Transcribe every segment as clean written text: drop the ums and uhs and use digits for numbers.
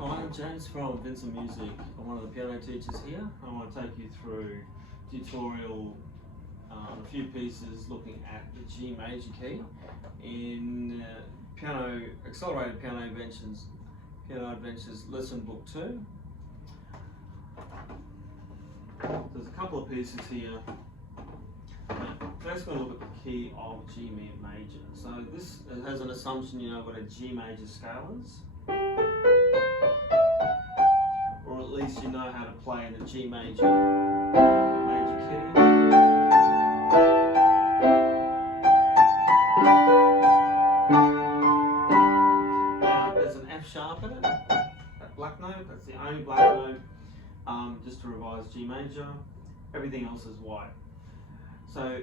Hi, I'm James from Vincent Music. I'm one of the piano teachers here. I want to take you through a tutorial on a few pieces looking at the G major key in Accelerated Piano Adventures Lesson Book 2. There's a couple of pieces here. First we're going to look at the key of G major. So this has an assumption you know what a G major scale is. Or at least you know how to play in the G major key. Now there's an F sharp in it, that black note, that's the only black note. Just to revise, G major, everything else is white. So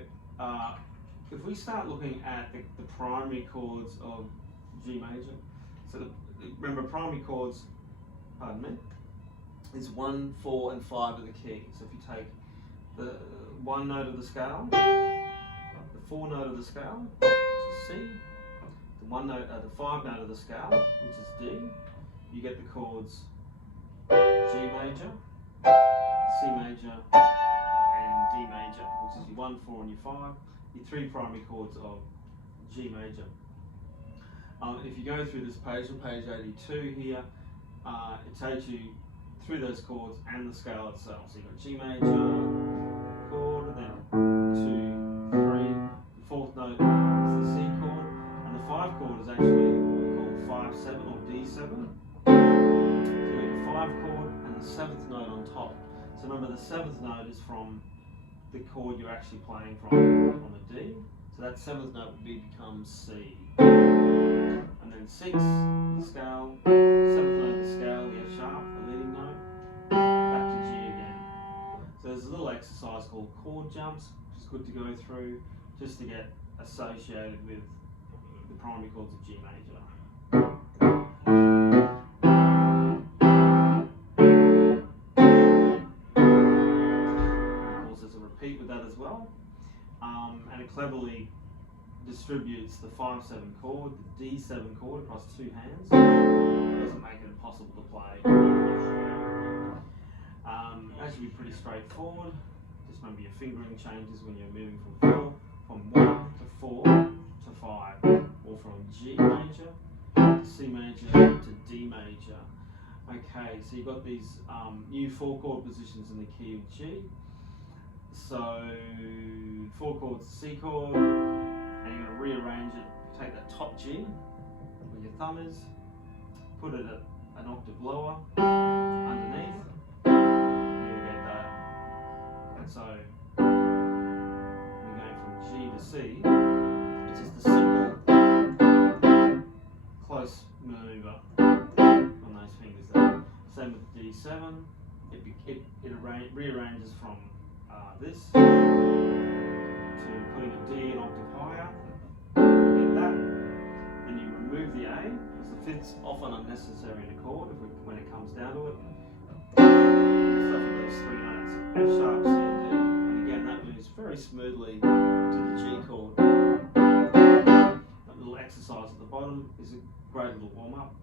if we start looking at the primary chords of G major, so remember primary chords, is 1, 4 and 5 of the key. So if you take the 1 note of the scale, the 4 note of the scale, which is C, the 5 note of the scale, which is D, you get the chords G major, C major and D major, which is your 1, 4 and your 5, your 3 primary chords of G major. If you go through this page, on page 82 here, it takes you through those chords and the scale itself. So you've got G major chord, and then 2, 3, the 4th note is the C chord, and the 5 chord is actually what we call 5/7 or D7. So you have the 5 chord and the 7th note on top. So remember the 7th note is from the chord you're actually playing from on the D. So that 7th note would become C. And then 6, the scale, 7th note of the scale, the F sharp, the leading note, back to G again. So there's a little exercise called chord jumps, which is good to go through just to get associated with the primary chords of G major. Of course there's a repeat with that as well, and it cleverly distributes the 5/7 chord, the D7 chord across 2 hands. It doesn't make it impossible to play. That should be pretty straightforward. Just remember your fingering changes when you're moving from 1 to 4 to 5, or from G major to C major to D major. Okay, so you've got these new 4 chord positions in the key of G. So 4 chords, C chord, and you're going to rearrange it. Take that top G, where your thumb is, put it at an octave lower, underneath, and you'll get that. And so we're going from G to C, which is the simple, close maneuver on those fingers there. Same with D7, it rearranges from this to putting a D an octave higher. Get that. Then you remove the A, because the 5th's often unnecessary in a chord when it comes down to it. Stuff with those 3 notes, F sharp, C and D. And again, that moves very smoothly to the G chord. That little exercise at the bottom is a great little warm-up.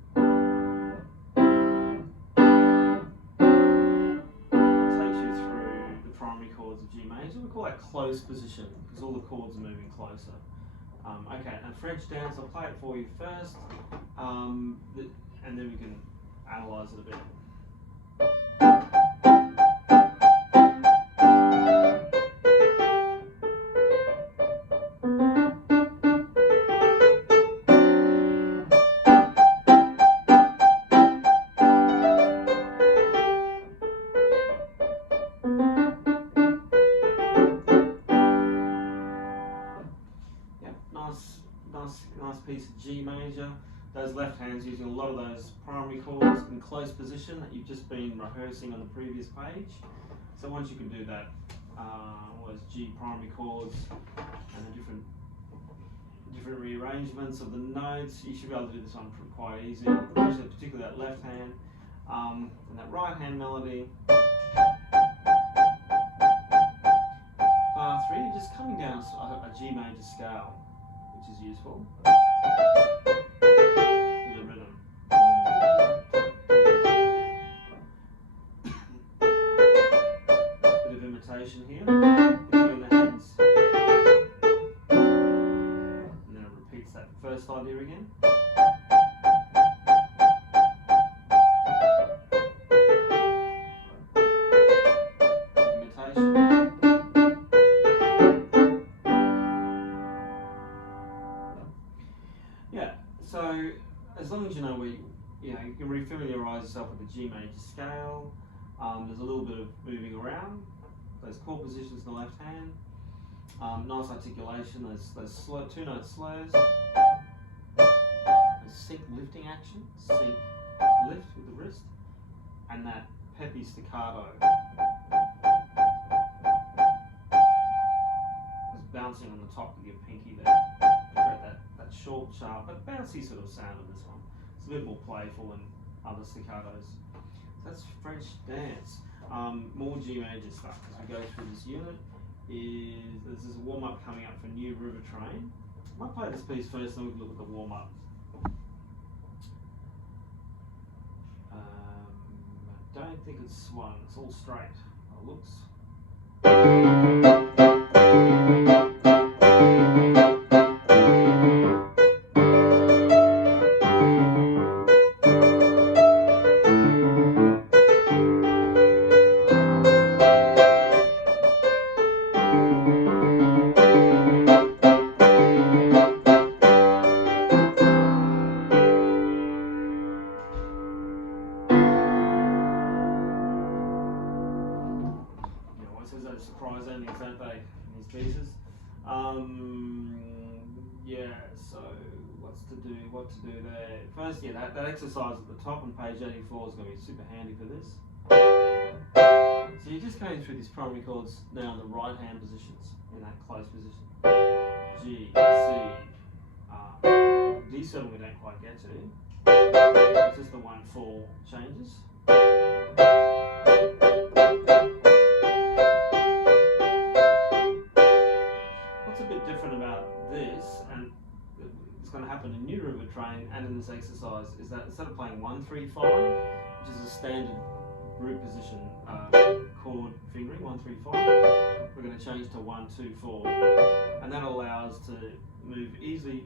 Chords of G major. We call that close position because all the chords are moving closer. Okay, and French dance, I'll play it for you first, and then we can analyse it a bit. Nice piece of G major. Those left hands using a lot of those primary chords in close position that you've just been rehearsing on the previous page. So once you can do that, all those G primary chords and the different rearrangements of the notes, you should be able to do this one quite easy, particularly that left hand. And that right hand melody. Bar 3, you're just coming down a G major scale, which is useful. With a rhythm. first idea again. Imitation. Yeah, so as long as you know you can refamiliarise yourself with the G major scale. There's a little bit of moving around, those chord positions in the left hand. Nice articulation, those slow, 2-note slurs. Sync lifting action, sync lift with the wrist, and that peppy staccato. Just bouncing on the top with your pinky there. Create that short, sharp, but bouncy sort of sound in this one. It's a bit more playful than other staccatos. So that's French dance. More G major stuff as we go through this unit. This is a warm up coming up for New River Train. I might play this piece first, then we can look at the warm up. I don't think it's swung, it's all straight. It looks. Those surprise endings, don't they, in these pieces? Yeah, so what to do there? First, yeah, that exercise at the top on page 84 is going to be super handy for this. So you're just going through these primary chords now in the right hand positions, in that close position. G, C, D7 we don't quite get to. It's just the 1-4 changes. What's a bit different about this, and it's going to happen in New River Train and in this exercise, is that instead of playing 1-3-5, which is a standard root position chord fingering, 1-3-5, we're going to change to 1-2-4, and that allows to move easily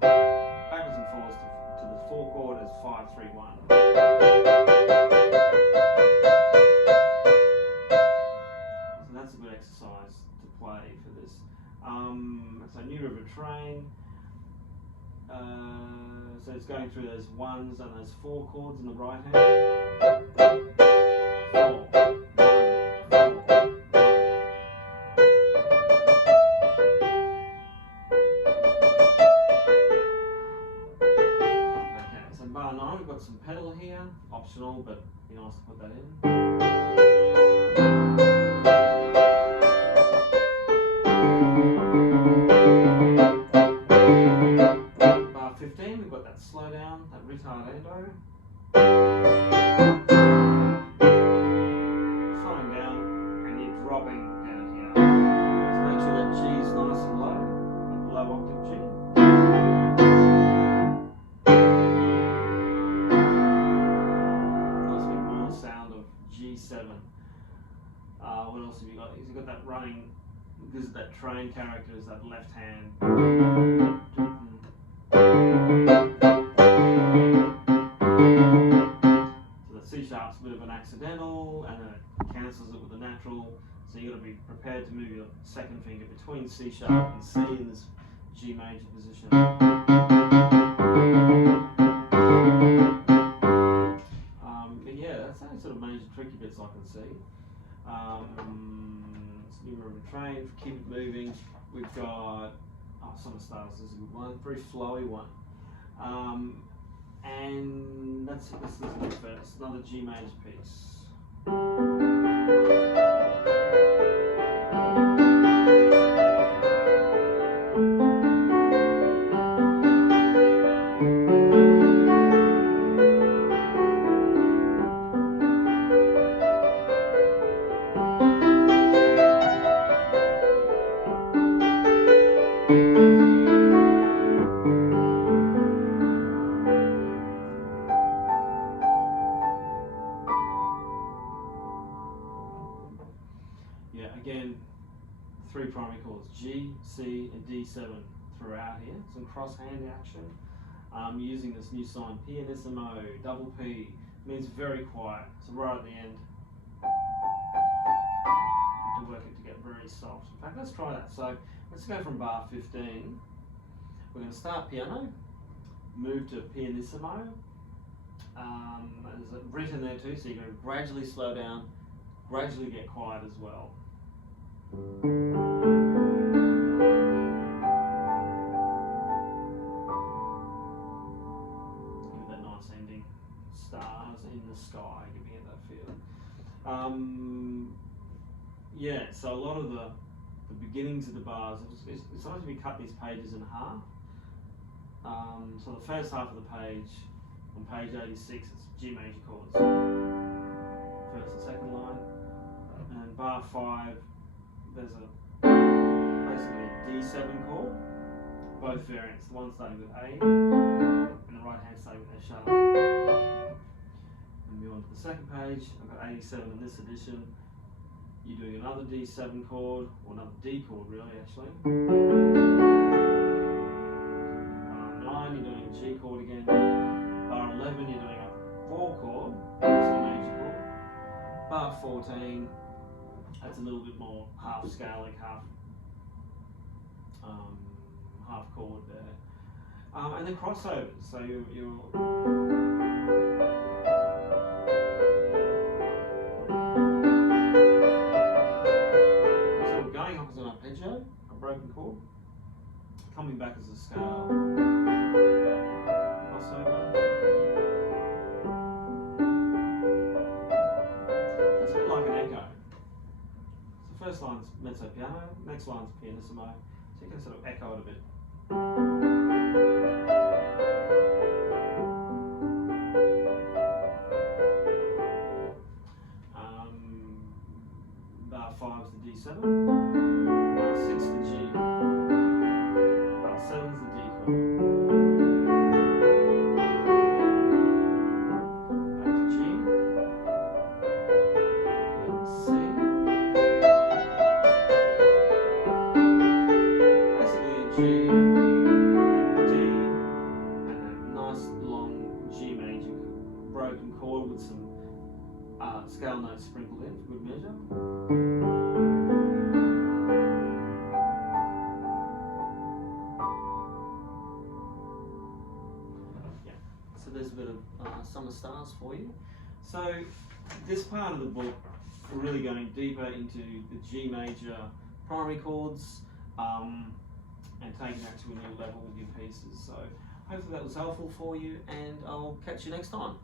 backwards and forwards to the 4 chord as 5-3-1. So that's a good exercise to play for this. So New River Train. So it's going through those 1s and those 4 chords in the right hand. 4, 1, 4, 1. Okay, so bar 9, we've got some pedal here, optional, but be nice to put that in. Bar 15, we've got that slow down, that ritardando. Slowing down, and you're dropping down here. So make sure that G is nice and low, that low octave G. Nice big warm sound of G7. What else have you got? You've got that running, this is that train character, is that left hand. So the C sharp's a bit of an accidental, and then it cancels it with the natural. So you've got to be prepared to move your second finger between C sharp and C in this G major position. But yeah, that's the only sort of major tricky bits I can see. It's New River Train, keep it moving. We've got Summer Stars is a good one, very flowy one. And let's listen to it first. Another G major piece. Yeah, again, 3 primary chords, G, C, and D7, throughout here, some cross hand action. Using this new sign, pianissimo, double P, means very quiet. So right at the end, to work it to get very soft. In fact, let's try that. So let's go from bar 15. We're going to start piano, move to pianissimo. There's a written there too, so you're going to gradually slow down, gradually get quiet as well. Give that nice ending, stars in the sky, giving it that feel. Yeah, so a lot of the beginnings of the bars, sometimes we cut these pages in half. So the first half of the page, on page 86, it's G major chords. First and second line. And bar 5, there's basically a D7 chord, both variants, the one starting with A and the right hand starting with A sharp. And move on to the second page, I've got 87 in this edition. You're doing another D7 chord, or another D chord really actually. Bar 9, you're doing a G chord again. Bar 11, you're doing a 4 chord, C major chord. Bar 14, that's a little bit more half scalic, half chord there. And then crossovers, so you're a broken chord, coming back as a scale, crossover. So it's a bit like an echo. So first line's mezzo piano, next line's pianissimo, so you can sort of echo it a bit. Bar 5's the D7. Bar 6 the G, bar 7's the D chord, back to G, then C, basically a G, and D, and a nice long G major broken chord with some scale notes sprinkled in for good measure. So there's a bit of Summer Stars for you. So this part of the book, we're really going deeper into the G major primary chords and taking that to a new level with your pieces. So hopefully that was helpful for you, and I'll catch you next time.